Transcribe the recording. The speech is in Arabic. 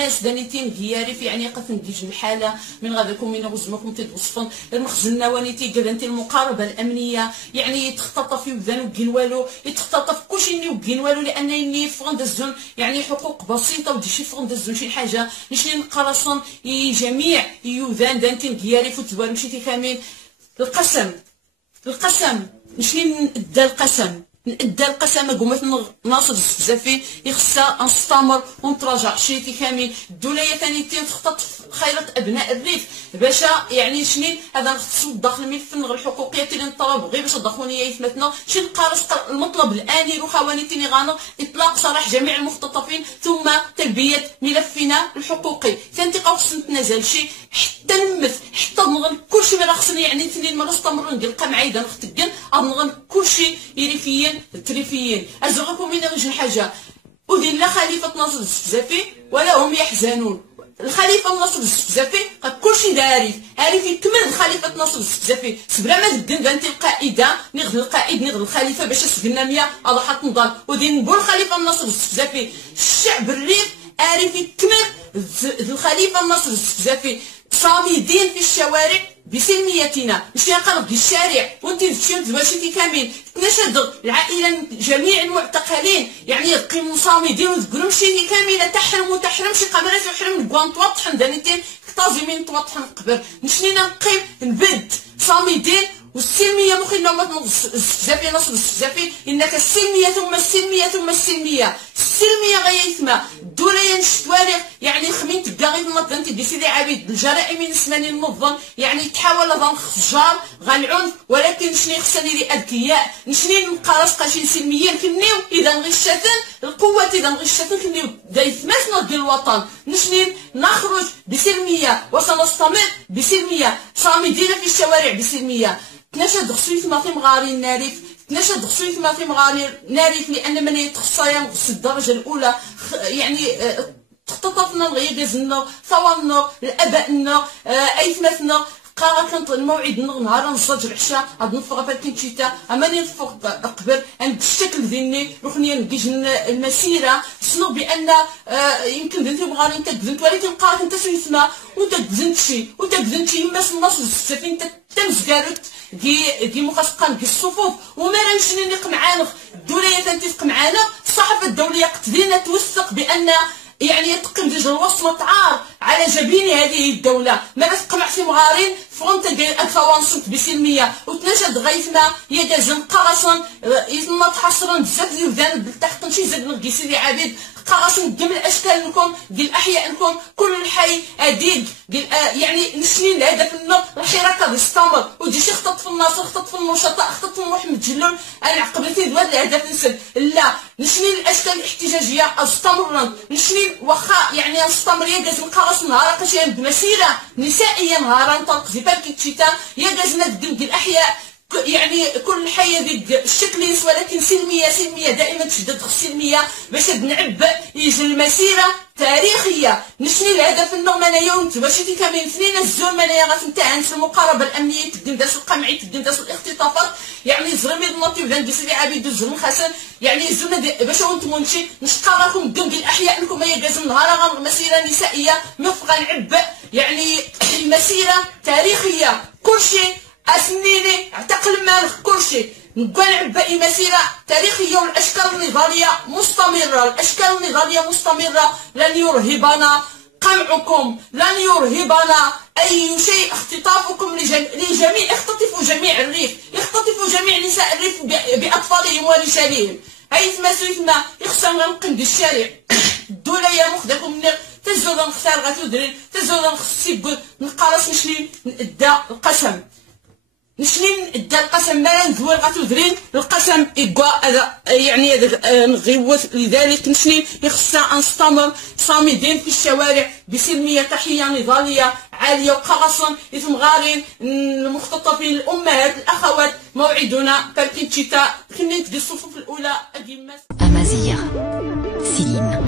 الناس دانيتين دياري يعني قد نديج الحاله من غاداكم من غزمكم تدوصفن المخزن وانيتي قدنتي المقاربه الامنيه يعني يتختطف في وذان وكين والو يتختطف كلشي ني وكين والو لان يني فغندزون يعني حقوق بسيطه وديشي فغندزون شي حاجه نشني نقرصن جميع يوذان دانتين دياري فتوار مشيتي كامل القسم نشني ندى القسم نأدى القسم قومت ناصر الزفي يخصها نستمر ونتراجع شيتي كامل الدوله ثاني تخطط خيرة ابناء الريف باشا يعني شنين هذا نخصو داخل الملف الحقوقيه اللي نطلب غير باش تدخلوني يثمتنا شي نقارص المطلب الاني روخواني تيني غانا اطلاق سراح جميع المختطفين ثم تلبيه ملفنا الحقوقي ثاني خصنا نتنازل شي حتى نمث حتى نغن كلشي ما خصني يعني تنين ما نستمر نلقى معايده نختكن نغن كلشي يريفيين تريفيين ازغكم من غير حاجه ودين لا خليفه ناصر الزفي ولا هم يحزنون الخليفه ناصر الزفي كلشي داري عارف يكمل الخليفه ناصر الزفي سبلا ما تدن بانتي القائده نغد القائد نغد الخليفه باش سقنا 100 اضحات نضال ودين نقول الخليفه ناصر الزفي الشعب الريف عارف يكمل الخليفه ناصر الزفي صامدين في الشوارع بسلميتنا ماشي نقرب الشارع وانت تمشيو تباشيتي كامل تناشد العائله جميع المعتقلين يعني يقيموا صامدين وذكروا شي كامله تحرم شي قمرات وحرم كوان توطحن دانيتين كتازمين توطحن قبر نشنينا نقيم نبد صامدين والسلميه مخينا ما الزفي نصر الزفي انك السلميه ثم السلميه ثم السلميه غيثما الدوله الشوارع يعني خمين تبدا غير نض انت دي سيدي عبيد الجرائم الانسانيه المنظم يعني تحاول ظن خجار غالعنف ولكن شني خصني لي اذكياء نشني نقارص قاشين سلميين كنيو اذا غشاتن القوه اذا غشاتن كنيو دايثماتنا ديال الوطن نشني نخرج بسلميه وسنستمر بسلميه صامدين في الشوارع بسلميه تناشد خصوصي ما في مغاري النارف تناشد خصوصي ما في مغاري نارف لان من يتخصايا في الدرجه الاولى يعني تختطفنا الغيابنا ثورنا الابائنا ايثمتنا قارا كانت الموعد نهار نصاج العشاء هاد نفق فالكين شتا اماني نفق قبل ان بالشكل ذيني ركني نجيج المسيره سنو بان يمكن ذنتي مغاري انت كذنت ولكن قارا انت سيثما وانت كذنتي يما الناس السفين انت تمزكارت دي مخصقان دي الصفوف وما راه شنو نقمعانخ الدوله تنتفق معانا الصحافه الدوليه قتدينا توثق بان يعني يتقم ديج الوصمة عار على جبين هذه الدولة ما تقمع في مغارين فغنت الفوانصنت بسلمية وتناشد غيثنا يدازن قرصن يتما تحصرن بزاف ديال الذنب بالتحت شي زاد نلقي سيدي عبيد قرصن كامل الاشكال نكون ديال الاحياء نكون كل الحي اديد يعني نسنين الهدف لنا الحركه يستمر ودي شي خطط في الناصر خطط في النشطاء خطط في محمد جلول انا عقبتي دوار الهدف نسد لا نسنين الاشكال الاحتجاجيه استمرن نسنين واخا يعني نستمر يا جاز نقرص نهار قاشي بمسيره نسائيه نهارا طلق زيبال كيتشيتا يا جازنا ديال الاحياء يعني كل حي ذيك الشكل ولكن سلميه دائما تشدد السلميه باش نعبئ يجي المسيره تاريخيه نشني الهدف النغمه انايا ونتباشيتي كاملين اثنين الزوم انايا غتنتهن في المقاربه الامنيه تقدم داس القمعي تقدم داس الاختطافات يعني زرمي الناطي وذان دي سيدي عبيد الزرم حسن يعني الزوم باش نتمونشي نشقاراكم دم ديال الاحياء لكم هي جازم نهار مسيره نسائيه مفقا نعبئ يعني المسيره تاريخيه كلشي اسنيني اعتقل مالك كلشي نبقى نعبئ مسيره تاريخيه والاشكال النضاليه مستمره لن يرهبنا قمعكم لن يرهبنا اي شيء اختطافكم لجميع اختطفوا جميع الريف اختطفوا جميع نساء الريف باطفالهم ورجالهم هيثما سويثما يخصنا نقند الشارع الدوله يا مخدكم من تزود نختار غتودرين تزود نخصي نقرص نشني نأدى القسم نشني ندى القسم ما نزول غتودرين القسم إكوا هذا يعني نغيوت لذلك نشني يخصنا نستمر صامدين في الشوارع بسلمية تحية نضالية عالية وقرصا إثم غارين المختطفين الأمهات الأخوات موعدنا فالكين شتاء كنيت الصفوف الأولى أمازيغ سيلين